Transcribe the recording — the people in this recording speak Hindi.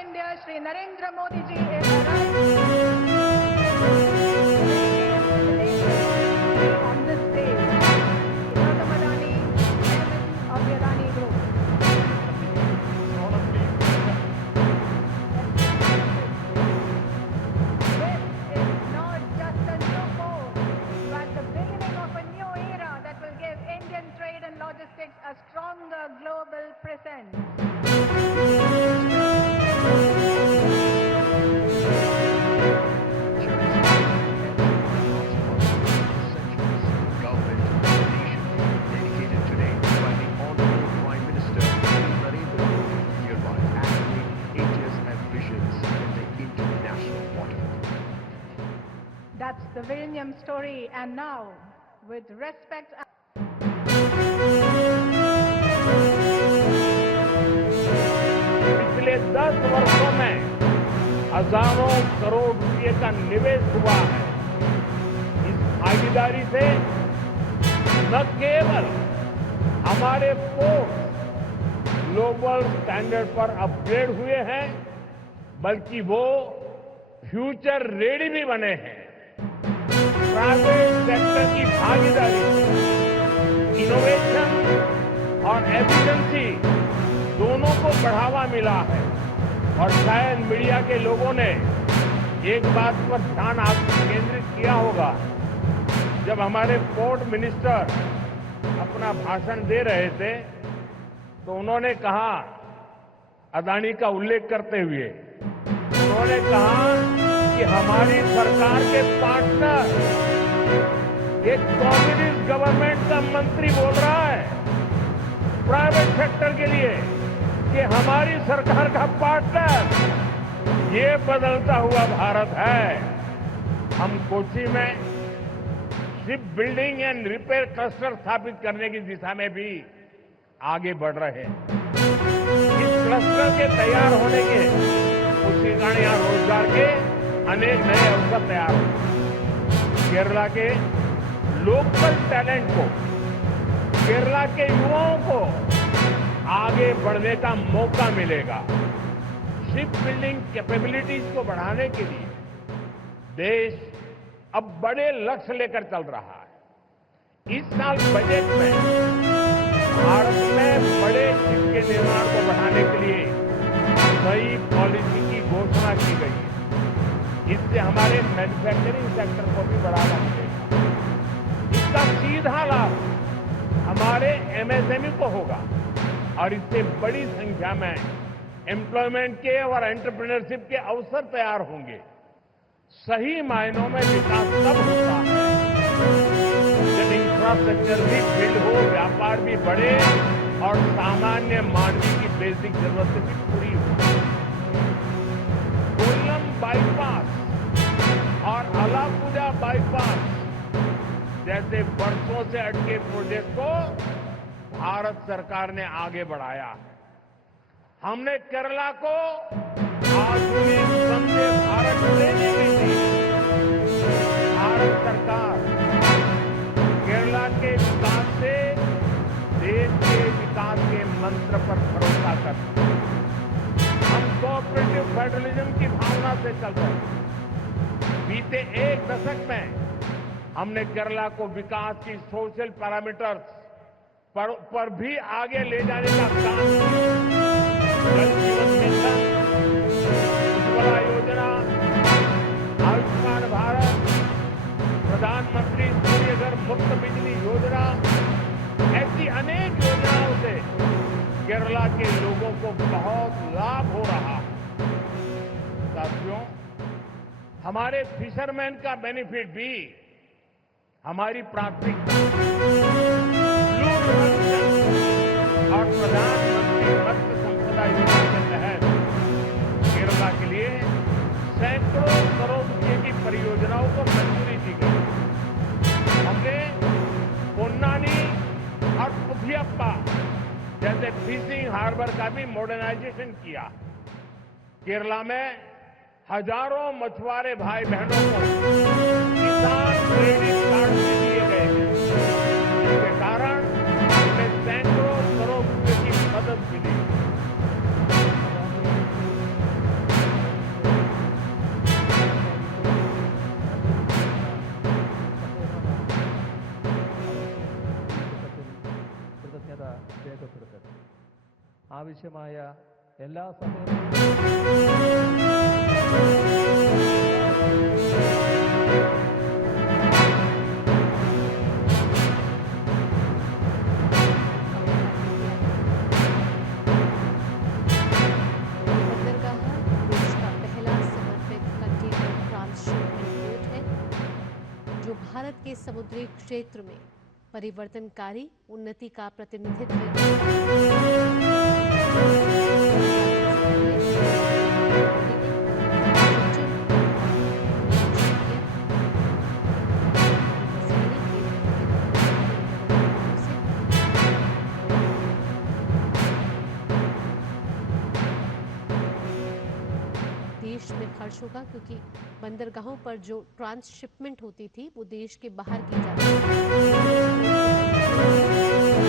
India, Shri Narendra Modi ji is arriving on this stage. Gautam Adani, Chairman of the Adani Group. This is not just a new pose, but the beginning of a new era that will give Indian trade and logistics a stronger global presence. That's the Vilnius story, and now, with respect. पिछले 10 वर्षों में हजारों करोड़ रुपए का निवेश हुआ है। इस भागीदारी से न केवल हमारे पोर्ट ग्लोबल स्टैंडर्ड पर अपग्रेड हुए हैं, बल्कि वो फ्यूचर रेडी भी बने हैं। प्राइवेट सेक्टर की भागीदारी, इनोवेशन और एफिशिएंसी दोनों को बढ़ावा मिला है। और शायद मीडिया के लोगों ने एक बात पर ध्यान केंद्रित किया होगा, जब हमारे पोर्ट मिनिस्टर अपना भाषण दे रहे थे तो उन्होंने कहा, अदानी का उल्लेख करते हुए उन्होंने कहा कि हमारी सरकार के पार्टनर, एक कम्युनिस्ट गवर्नमेंट का मंत्री बोल रहा है प्राइवेट सेक्टर के लिए कि हमारी सरकार का पार्टनर ये बदलता हुआ भारत है। हम कोची में ship building and repair cluster स्थापित करने की दिशा में भी आगे बढ़ रहे हैं। इस क्लस्टर के तैयार होने के उसी कारण यहां रोजगार के अनेक नए अवसर तैयार हो। केरला के लोकल टैलेंट को, केरला के युवाओं को आगे बढ़ने का मौका मिलेगा। शिप बिल्डिंग कैपेबिलिटीज को बढ़ाने के लिए देश अब बड़े लक्ष्य लेकर चल रहा है। इस साल बजट में भारत में बड़े शिप के निर्माण को बढ़ाने के लिए नई पॉलिसी की घोषणा की गई है। इससे हमारे मैन्युफैक्चरिंग सेक्टर को भी बढ़ावा मिलेगा। इसका सीधा लाभ हमारे एमएसएमई को होगा और इससे बड़ी संख्या में एम्प्लॉयमेंट के और एंटरप्रेन्योरशिप के अवसर तैयार होंगे। सही मायनों में विकास तब होता है जब इंफ्रास्ट्रक्चर भी बिल्ड हो, व्यापार भी बढ़े और सामान्य मानवी की बेसिक जरूरतें भी पूरी हो। कोल्लम बाईपास और अलापुजा बाईपास जैसे वर्षों से अटके प्रोजेक्ट को भारत सरकार ने आगे बढ़ाया है। हमने केरला को आधुनिक वंदे भारत ट्रेन भी दी। भारत सरकार केरला के विकास से देश के विकास के मंत्र पर भरोसा करती है। हम कोऑपरेटिव फेडरलिज्म की भावना से चल रहे हैं। बीते एक दशक में हमने केरला को विकास की सोशल पैरामीटर्स पर भी आगे ले जाने का काम किया। जल जीवन मिशन, उज्ज्वला योजना, आयुष्मान भारत, प्रधानमंत्री सूर्य घर मुफ्त बिजली योजना, ऐसी अनेक योजनाओं से केरला के लोगों को बहुत लाभ हो रहा है। साथियों, हमारे फिशरमैन का बेनिफिट भी हमारी प्राथमिकता। ब्लू रिवॉल्यूशन और प्रधानमंत्री मत्स्य संपदा योजना के तहत केरला के लिए सैकड़ों करोड़ रुपए की परियोजनाओं को मंजूरी दी गई। हमने पोन्नानी और पुथियप्पा जैसे फिशिंग हार्बर का भी मॉडर्नाइजेशन किया। केरला में हजारों मछुआरे भाई बहनों को किसान क्रेडिट कार्ड भी दिए गए हैं, जिसके कारण हमें सैकड़ों करोड़ रुपए की मदद मिली। ആവശ്യമായ എല്ലാ സമയത്തും बंदरगाह देश का पहला समर्पित कंटेनर ट्रांसशिपमेंट पोर्ट है जो भारत के समुद्री क्षेत्र में परिवर्तनकारी उन्नति का प्रतिनिधित्व देश में खर्च होगा क्योंकि बंदरगाहों पर जो ट्रांसशिपमेंट होती थी वो देश के बाहर की जाती थी।